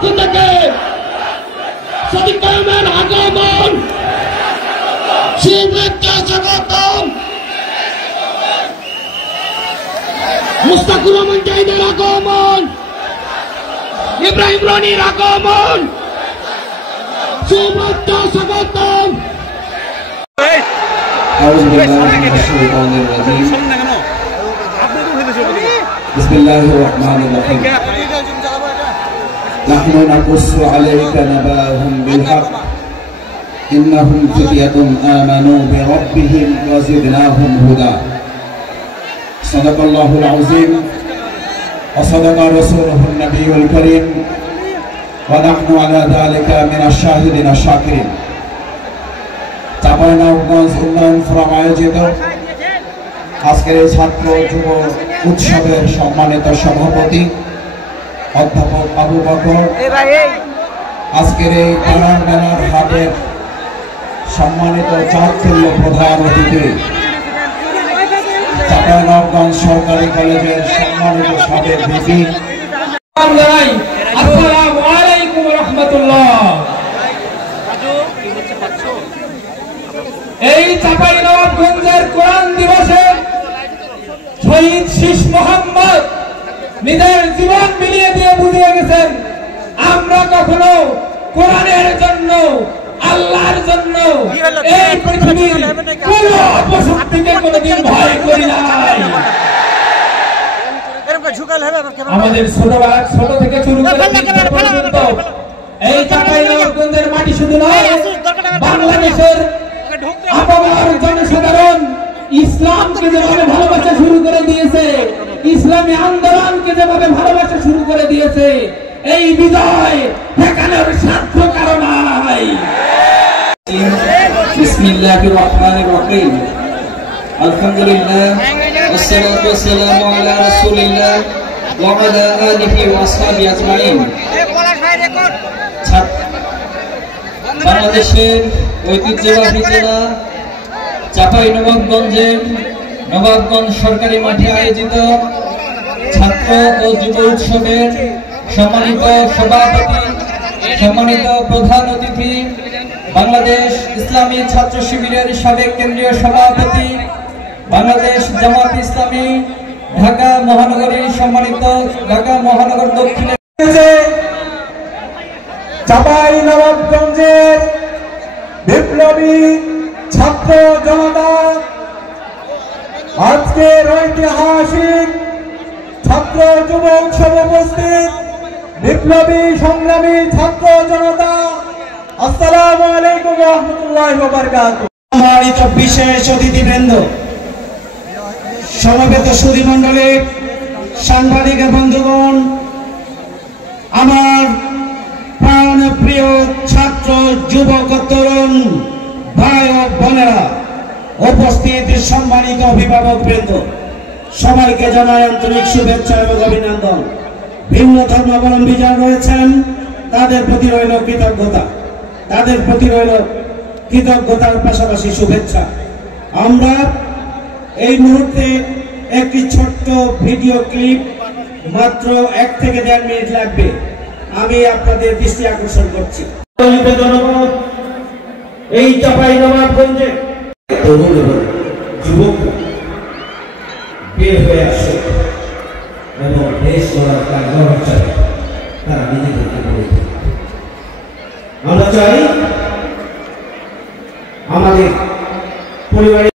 পক্ষ থেকে সাদিক কায়েমের আগমন, শুভেচ্ছা স্বাগতম। মুস্তাকুর রহমান জাহিদের আগমন, ইব্রাহিম রনির আগমন, শুভেচ্ছা স্বাগতম। বিসমিল্লাহির রহমানির রহিম। নাহনু নাকুসু আলাইকা নাবাহুম বিল হক ইন্নাহুম ফিতয়াতুন আমানু বিরাব্বিহিম ওয়া জিদনাহুম হুদা। সাদাকাল্লাহুল আযীম ওয়া সাদাকা রাসূলুহুন নবিয়ুল কারীম ওয়া নাহনু আলা যালিকা মিনাশ শাহিদিন আশ-শাকিরিন। চাঁপাইনবাবগঞ্জ উন্নয়ন ফোরাম আয়োজিত আজকের এই ছাত্র যুব উৎসবের সম্মানিত সভাপতি অধ্যাপক আবু বকর, আজকের এই পাড়ার মেলার হাটের সম্মানিত চাঁদতুল্য প্রধান অতিথি, চাঁপাইনবাবগঞ্জ সরকারি কলেজের সম্মানিত সাবেক ভিপি, আসসালামু আলাইকুম ওয়া রাহমাতুল্লাহ। এই চাঁপাইনবাবগঞ্জের কোরআন দিবসে শহীদ শীষ মোহাম্মদ নিজের জীবন মিলিয়ে দিয়ে বুঝিয়ে গেছেন, আমরা কখনো কোরআনের জন্য, আল্লাহর জন্য এই পৃথিবীর কোন অপশক্তিকে কোনদিন ভয় করি নাই। আমাদের ছোট থেকে শুরু করে পর্যন্ত এই চাঁপাইনবাবগঞ্জের মাটি শুধু নয়, বাংলাদেশের আপামর জনসাধারণ ইসলামকে যেভাবে ভালোবাসা শুরু করে দিয়েছে, ইসলামী আন্দোলনকে যেভাবে ভালোবাসা শুরু করে দিয়েছে, এই বিজয় ঠেকানোর সাধ্য কারো নাই। বিসমিল্লাহির রহমানির রহিম। আলহামদুলিল্লাহ ওয়াসসালাতু ওয়াসসালামু আলা রাসূলিল্লাহ ওয়া আলা আলিহি ওয়া আসহাবিহি আজমাইন। বাংলাদেশের ঐতিহ্যবাহী জেলা চাঁপাইনবাবগঞ্জের নবাবগঞ্জ সরকারি মাঠে আয়োজিত ছাত্র ও যুব উৎসবের সম্মানিত সভাপতি, সম্মানিত প্রধান অতিথি, বাংলাদেশ ইসলামী ছাত্র শিবিরের সাবেক কেন্দ্রীয় সভাপতি, বাংলাদেশ জামাত ইসলামী ঢাকা মহানগরী, সম্মানিত ঢাকা মহানগর দক্ষিণে চাঁপাইনবাবগঞ্জের বিপ্লবী ছাত্র জনতা, আজকের ঐতিহাসিক ছাত্র যুব উৎসব উপস্থিত বিপ্লবী সংগ্রামী ছাত্র জনতা, আসসালামু আলাইকুম ওয়া রাহমাতুল্লাহি ওয়া বারাকাতুহু। সম্মানিত বিশেষ অতিথিবৃন্দ, সমবেত সুধী মণ্ডলী, সাংবাদিক বন্ধুগণ, আমার প্রাণ প্রিয় ছাত্র যুবক তরুণ ভাই ও বোনেরা, উপস্থিত সম্মানিত অভিভাবক বৃন্দ, সবাইকে জানাই আন্তরিক শুভেচ্ছা এবং অভিনন্দন। ভিন্ন ধর্মাবলম্বী যারা রয়েছেন তাদের প্রতি রইল কৃতজ্ঞতা, কৃতজ্ঞতার পাশাপাশি শুভেচ্ছা। আমরা এই মুহূর্তে একটি ছোট্ট ভিডিও ক্লিপ, মাত্র 1 থেকে 1.5 মিনিট লাগবে, আমি আপনাদের দৃষ্টি আকর্ষণ করছি। জনগণ, এই চাঁপাইনবাবগঞ্জে তরুণ এবং যুবক বের হয়ে আসে এবং দেশ গড়ার কার্যক্রম চাই, তারা নিজেদেরকে গড়ে তোলে। আমরা চাই আমাদের পরিবারের